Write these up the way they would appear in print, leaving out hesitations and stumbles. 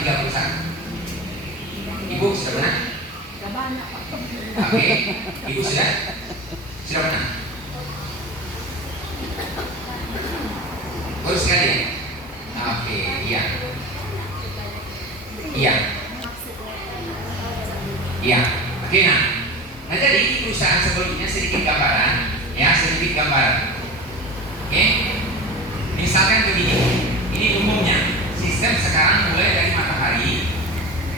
3 perusahaan? Ibu sudah pernah? Gak banyak Pak. Oke, Ibu sudah pernah? Baru sekali ya? Oke, iya. Iya. Iya. Oke, nah jadi di perusahaan sebelumnya sedikit gambaran, ya, sedikit gambaran. Oke, misalkan begini, ini umumnya sistem sekarang mulai dari matahari,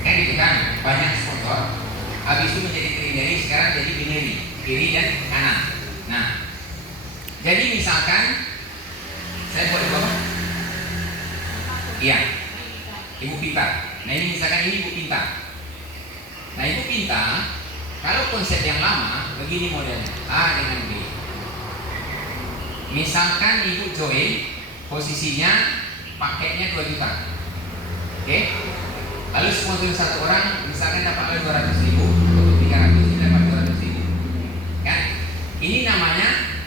kan gitu kan, banyak sponsor, habis itu menjadi trinary, sekarang jadi binary, kiri dan kanan. Nah, jadi misalkan saya boleh bawa? Iya, Ibu Pintar. Nah ini misalkan ini Ibu Pintar. Nah Ibu Pintar, kalau konsep yang lama begini modelnya, A dengan B. Misalkan Ibu join, posisinya paketnya 2 juta. Oke? Lalu sponsor satu orang misalkan dapat 200.000 atau 300 dapat 200.000. Kan? Ini namanya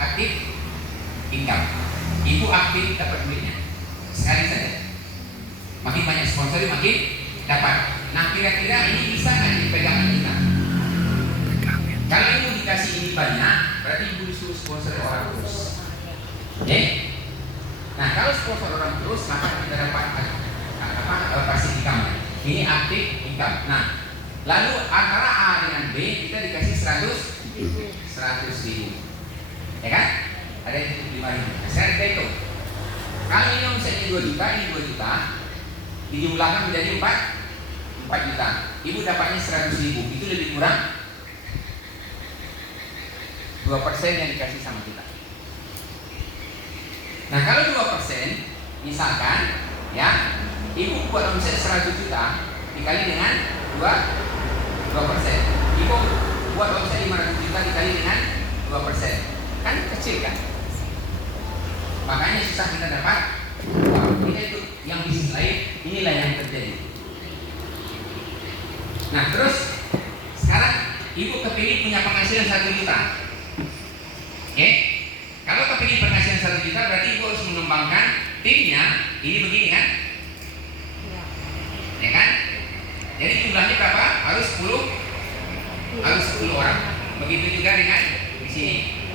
aktif income. Ibu aktif dapat duitnya sekali saja. Makin banyak sponsor makin dapat. Nah kira-kira ini bisa nggak dipegang kita? Kalau ibu dikasih ini banyak, berarti ibu disuruh sponsor orang terus. Oke? Nah kalau sponsor orang terus, maka kita dapat pasif income. Ini aktif income. Nah lalu antara A dengan B kita dikasih 100.000. Ya kan? Ada yang tutup 5.000. Nah, saya hitung. Kalau ini omsetnya 2 juta, ini 2 juta, dijumlahkan menjadi 4 juta. Ibu dapatnya 100.000. Itu lebih kurang 2% yang dikasih sama kita. Nah kalau 2%, misalkan ya, ibu buat omset 100 juta dikali dengan 2%. Ibu buat omset 500 juta dikali dengan 2%. Kan kecil kan? Makanya susah kita dapat. Kita itu yang bisnis lain, inilah yang terjadi. Nah terus sekarang ibu kepilih punya penghasilan 1 juta. Oke? Kalau kepilih penghasilan 1 juta berarti ibu harus mengembangkan timnya. Ini begini kan? Ya kan? Jadi jumlahnya berapa? Harus 10 orang. Begitu juga dengan di sini.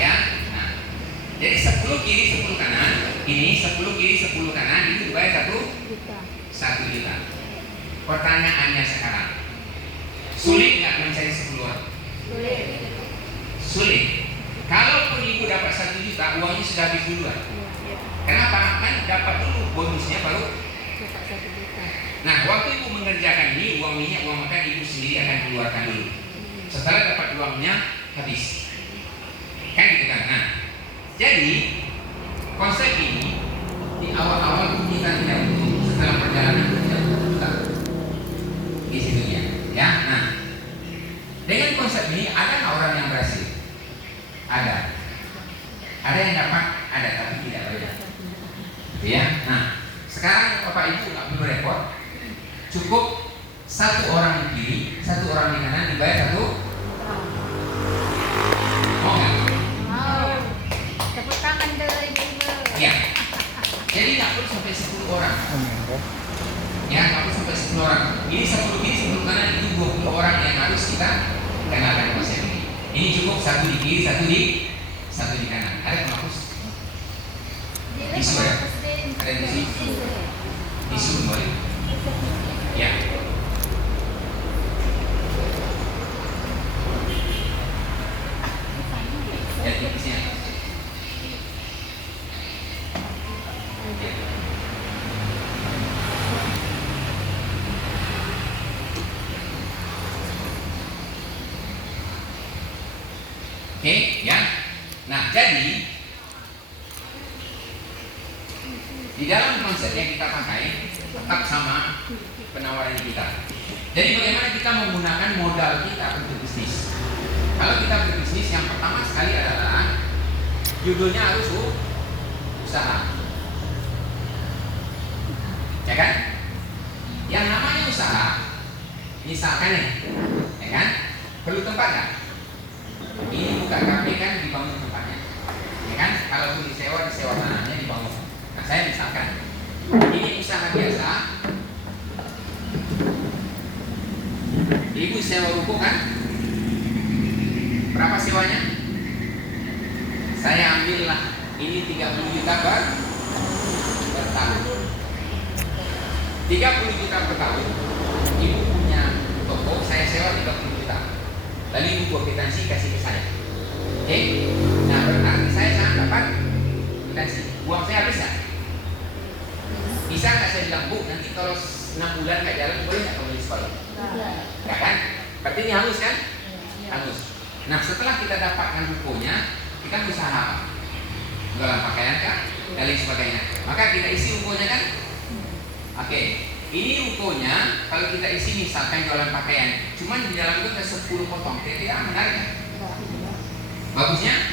Ya. Nah, jadi 10 kiri 10 kanan. Ini 10 kiri 10 kanan itu dibayar 1 juta. Pertanyaannya sekarang, sulit nggak mencari 10 orang? Sulit. Kalaupun ibu dapat 1 juta, uangnya sudah habis duluan. Kenapa? Kan dapat dulu bonusnya baru. Nah, waktu ibu mengerjakan ini, uang minyak, uang makan ibu sendiri akan keluarkan dulu. Setelah dapat uangnya habis. Kan gitu kan? Nah, jadi konsep ini di awal-awal kita tidak butuh, setelah perjalanan kita butuh. Di situ ya. Nah, dengan konsep ini ada nggak orang yang berhasil? Ada yang dapat, ada tapi tidak banyak. Ya. Nah, sekarang Bapak Ibu nggak perlu repot, cukup 1 orang di kiri, 1 orang di kanan dibayar 1. Mau nggak? Mau. Tepuk tangan dari ibu. Ya. Jadi nggak perlu sampai 10 orang. Ya, nggak perlu sampai 10 orang. Ini 10 kiri, 10 kanan itu 20 orang yang harus kita kenalkan konsep ini. Ini cukup 1 di kiri, 1 di kanan. Ada penghapus? Isu ya? Ada di sini? Isu boleh? Ya. Ya, tipisnya. Oke, ya. Nah, jadi di dalam konsep yang kita pakai tetap sama penawaran kita. Jadi bagaimana kita menggunakan modal kita untuk bisnis? Kalau kita berbisnis, yang pertama sekali adalah judulnya harus usaha. Ya kan? Yang namanya usaha, misalkan nih, ya kan? Perlu tempat nggak? Ini buka kafe kan dibangun tempatnya, ya kan? Kalau disewa tanahnya dibangun. Nah saya misalkan Ibu sewa ruko kan? Berapa sewanya? Saya ambillah ini 30 juta per tahun. 30 juta per tahun. Ibu punya toko, saya sewa 30 juta. Lalu ibu buat kwitansi kasih ke saya. Oke? Nah berarti saya sangat dapat kwitansi. Uang saya habis nggak? Bisa nggak saya bilang, Bu, nanti kalau 6 bulan nggak jalan, boleh nggak kembali sekolah? Ya kan? Berarti ini hangus kan? Hangus. Nah setelah kita dapatkan rukonya, kita usaha jualan pakaian kan? Dan lain sebagainya. Maka kita isi rukonya kan? Oke. Ini rukonya kalau kita isi misalkan jualan pakaian, cuman di dalam itu ada 10 potong, tidak menarik kan? Bagusnya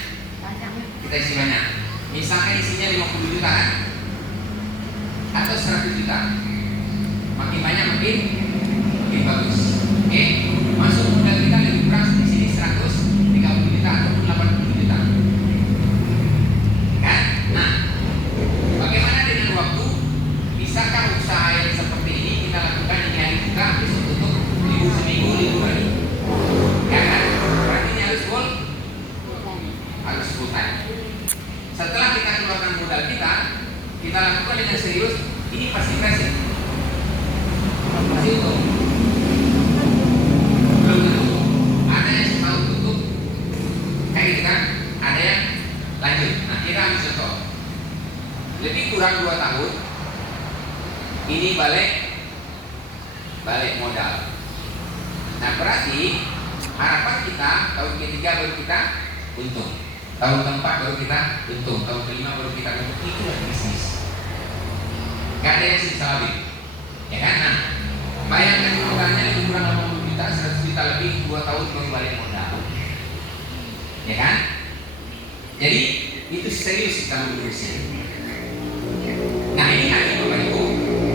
kita isi banyak. Misalkan isinya 50 juta kan? Atau 100 juta. Makin banyak makin bagus. Oke, masuk modal kita lebih kurang di sini 130 juta ataupun 80 juta. Kan? Nah, bagaimana dengan waktu? Bisakah usaha yang seperti ini kita lakukan ini hari buka, besok tutup, libur seminggu, libur hari? Ya kan? Berarti ini harus full time. Setelah kita keluarkan modal kita lakukan dengan serius, ini pasti berhasil. Pasti untung. Belum tentu. Ada yang setahun tutup, kayak gitu kan? Ada yang lanjut. Nah kita ambil contoh. Lebih kurang 2 tahun, ini balik modal. Nah berarti harapan kita tahun ketiga baru kita untung. Tahun keempat baru kita untung, tahun kelima baru kita untung. Itulah bisnis. Gak ada yang bisa lebih, ya kan? Nah, bayangkan modalnya lebih kurang 80 juta, 100 juta lebih 2 tahun baru balik modal, ya kan? Jadi itu serius kita mengurusnya. Nah ini nanti Bapak Ibu,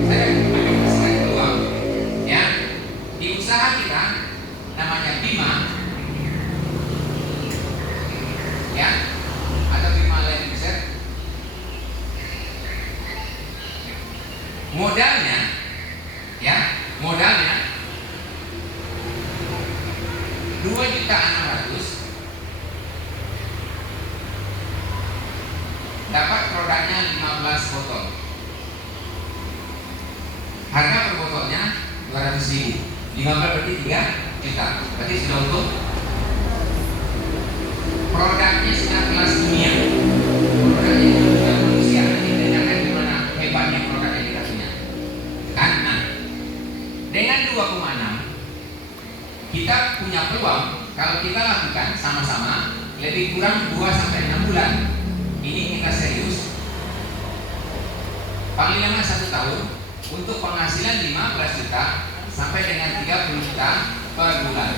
saya akan kasih peluang, ya, di usaha kita namanya Bima. Ya, atau Bima Land Besar. Modalnya 2.600.000, dapat produknya 15 botol. Harga per botolnya 200.000. 15 berarti 3 juta. Berarti sudah untung. Produknya sudah kelas dunia. Produknya sudah manusia. Nanti tanyakan gimana hebatnya produk yang kita punya. Kan? Nah, dengan 2,6 kita punya peluang kalau kita lakukan sama-sama lebih kurang 2-6 bulan. Ini kita serius. Paling lama 1 tahun untuk penghasilan 15 juta sampai dengan 30 juta per bulan.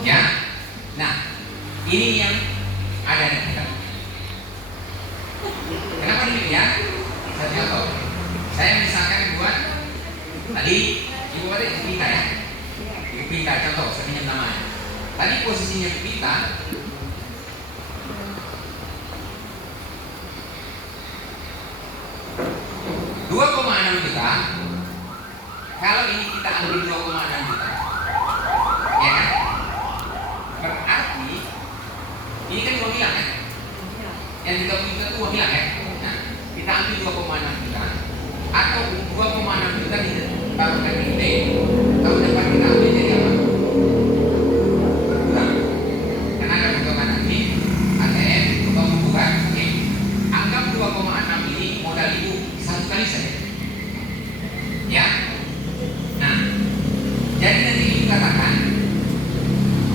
Ya, nah ini yang ada di kita. Kenapa demikian? Saya contoh. Saya misalkan buat tadi ibu tadi Pinta ya, ibu Pinta contoh. Saya pinjam namanya. Tadi posisinya Pinta. $2,6 juta. Kalau ini kita ambil 2,6 juta, ya kan? Berarti ini kan uang hilang kan? Yang 30 juta itu uang hilang kan? Nah, kita ambil 2,6 juta atau 2,6 juta kita taruhkan di bank. Tahun depan kita ambil jadi apa? Berkurang. Karena ada potongan nanti ATM atau bukan. Oke. Anggap 2,6 ini modal ibu 1 kali saja. Ya. Nah, jadi nanti ibu katakan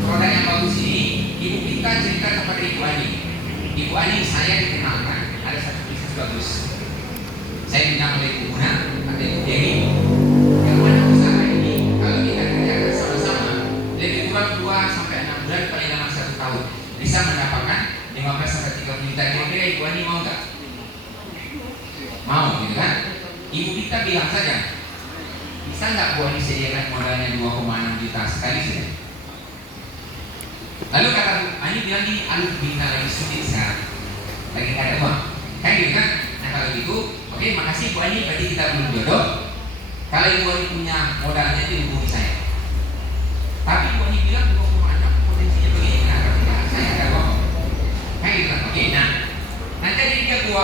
produk yang bagus ini, ibu kita cerita kepada Ibu Ani. Ibu Ani, saya dikenalkan ada satu bisnis bagus. Saya bilang oleh Ibu Muna atau Ibu Dewi, yang mana usaha ini kalau kita kerjakan sama-sama lebih kurang 2-6 bulan, paling lama 1 tahun bisa mendapatkan 15-30 juta. Kira-kira Ibu Ani mau nggak? Mau, gitu kan? Ibu kita bilang saja, bisa nggak Bu Ani sediakan modalnya 2,6 juta sekali saja? Lalu kata Bu Ani bilang gini, aduh Bina lagi sulit sekarang, lagi nggak ada uang, kan gitu kan? Nah kalau gitu, oke, makasih Bu Ani, berarti kita belum jodoh. Kalau Ibu Ani punya modalnya itu hubungi saya. Tapi Ibu Ani bilang 2,6 potensinya begini, kenapa tidak? Saya ada kok. Kan gitu kan? Oke, nah jadi dia 2,6.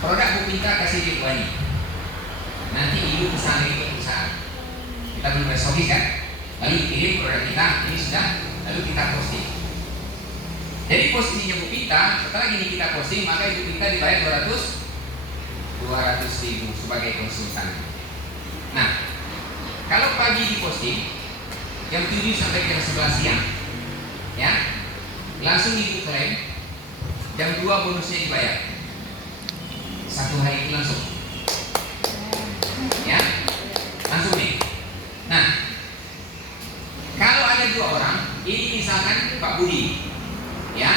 Produk Bu Pinta kasih di Ibu Ani. Nanti Ibu pesan itu perusahaan. Kita belum resoki kan? Lalu dikirim produk kita, ini sudah, lalu kita posting. Jadi posisinya Bu Pinta, setelah gini kita posting, maka Ibu Pinta dibayar 200.000 sebagai konsultan. Nah, kalau pagi diposting jam 7 sampai jam 11 siang, ya, langsung Ibu klaim jam 2 bonusnya dibayar. Satu hari itu langsung, ya, langsung nih. Nah, kalau ada 2 orang, ini misalkan Pak Budi, ya,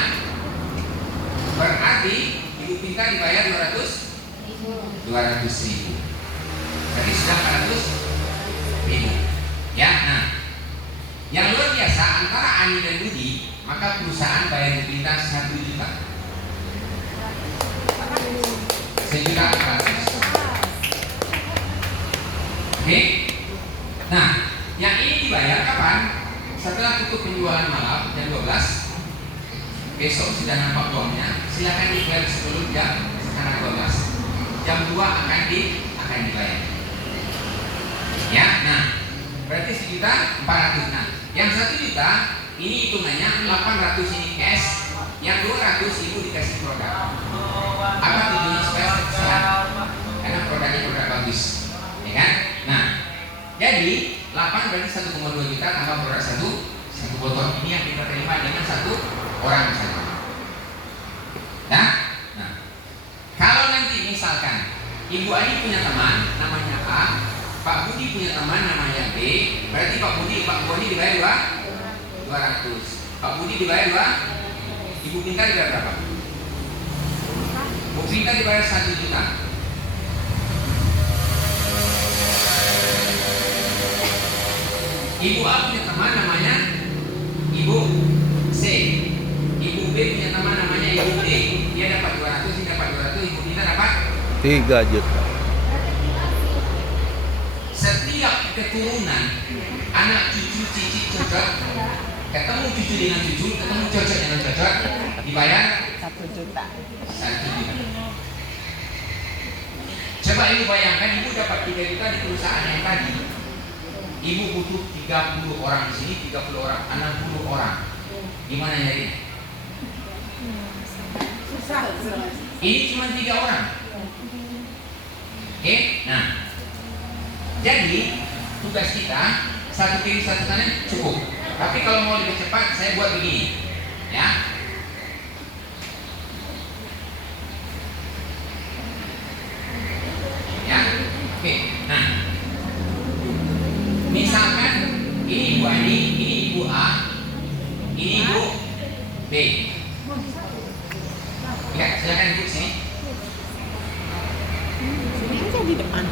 berarti Ibu Pinta dibayar 200.000. Berarti sudah 400.000. Ya, nah, yang luar biasa antara Ani dan Budi, maka perusahaan bayar Ibu Pinta 1 juta. 1.400.000. Oke. Nah, yang ini dibayar kapan? Setelah tutup penjualan malam jam 12. Besok sudah nampak uangnya. Silakan dibayar sebelum jam sekarang 12. Jam 2 akan dibayar. Ya, nah, berarti 1.400.000. Nah, yang 1 juta ini hitungannya 800 ini cash, yang 200 Ibu dikasih produk. Apa tujuannya supaya sehat? Karena produknya produk bagus, ya kan? Nah, jadi 8 berarti 1,2 juta tambah produk satu botol ini yang kita terima dengan 1 orang saja. Nah, kalau nanti misalkan Ibu Ani punya teman namanya A, Pak Budi punya teman namanya B, berarti Pak Bu Ani dibayar 200. Pak Budi dibayar 2, Ibu Pinta dibayar berapa? Bu Pinta dibayar 1 juta. Ibu A punya teman namanya Ibu C, Ibu B punya teman namanya Ibu D. Dia dapat 200, ini dapat 200, Ibu Pinta dapat 3 juta. Setiap keturunan, anak cucu cicit cocok, ketemu cucu dengan cucu, ketemu cocok dengan cocok, dibayar 1 juta. 1 juta. Coba Ibu bayangkan, Ibu dapat 3 juta di perusahaan yang tadi. Ibu butuh 30 orang di sini, 30 orang, 60 orang. Gimana nyari? Susah. Ini cuma 3 orang. Oke, nah, jadi tugas kita 1 kiri 1 kanan cukup. Tapi kalau mau lebih cepat, saya buat begini, ya. Ya, oke. Nah, misalkan ini Ibu Ani, ini Ibu A, ini Ibu B. Ya, silakan duduk sini. Sini aja di depan.